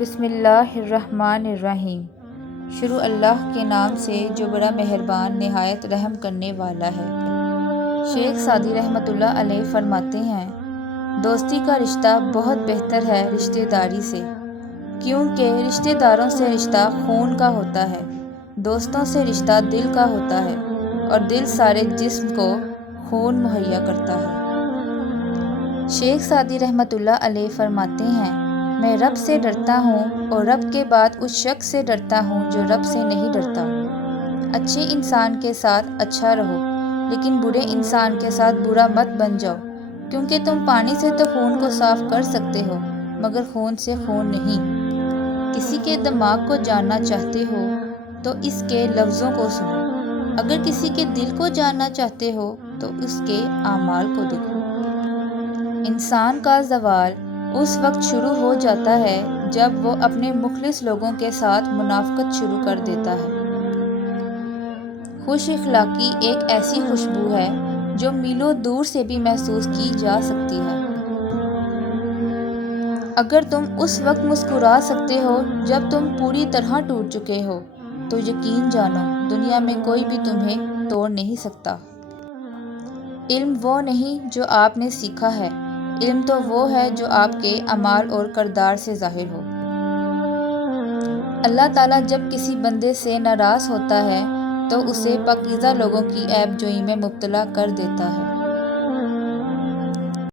بسم اللہ الرحمن الرحیم۔ شروع اللہ کے نام سے جو بڑا مہربان نہایت رحم کرنے والا ہے۔ شیخ سعدی رحمۃ اللہ علیہ فرماتے ہیں، دوستی کا رشتہ بہت بہتر ہے رشتہ داری سے، کیونکہ رشتہ داروں سے رشتہ خون کا ہوتا ہے، دوستوں سے رشتہ دل کا ہوتا ہے، اور دل سارے جسم کو خون مہیا کرتا ہے۔ شیخ سعدی رحمۃ اللہ علیہ فرماتے ہیں، میں رب سے ڈرتا ہوں اور رب کے بعد اس شخص سے ڈرتا ہوں جو رب سے نہیں ڈرتا۔ اچھے انسان کے ساتھ اچھا رہو، لیکن برے انسان کے ساتھ برا مت بن جاؤ، کیونکہ تم پانی سے تو خون کو صاف کر سکتے ہو، مگر خون سے خون نہیں۔ کسی کے دماغ کو جاننا چاہتے ہو تو اس کے لفظوں کو سنو، اگر کسی کے دل کو جاننا چاہتے ہو تو اس کے اعمال کو دیکھو۔ انسان کا زوال اس وقت شروع ہو جاتا ہے جب وہ اپنے مخلص لوگوں کے ساتھ منافقت شروع کر دیتا ہے۔ خوش اخلاقی ایک ایسی خوشبو ہے جو میلوں دور سے بھی محسوس کی جا سکتی ہے۔ اگر تم اس وقت مسکرا سکتے ہو جب تم پوری طرح ٹوٹ چکے ہو، تو یقین جانو دنیا میں کوئی بھی تمہیں توڑ نہیں سکتا۔ علم وہ نہیں جو آپ نے سیکھا ہے، علم تو وہ ہے جو آپ کے اعمال اور کردار سے ظاہر ہو۔ اللہ تعالیٰ جب کسی بندے سے ناراض ہوتا ہے تو اسے پاکیزہ لوگوں کی عیب جوئی میں مبتلا کر دیتا ہے۔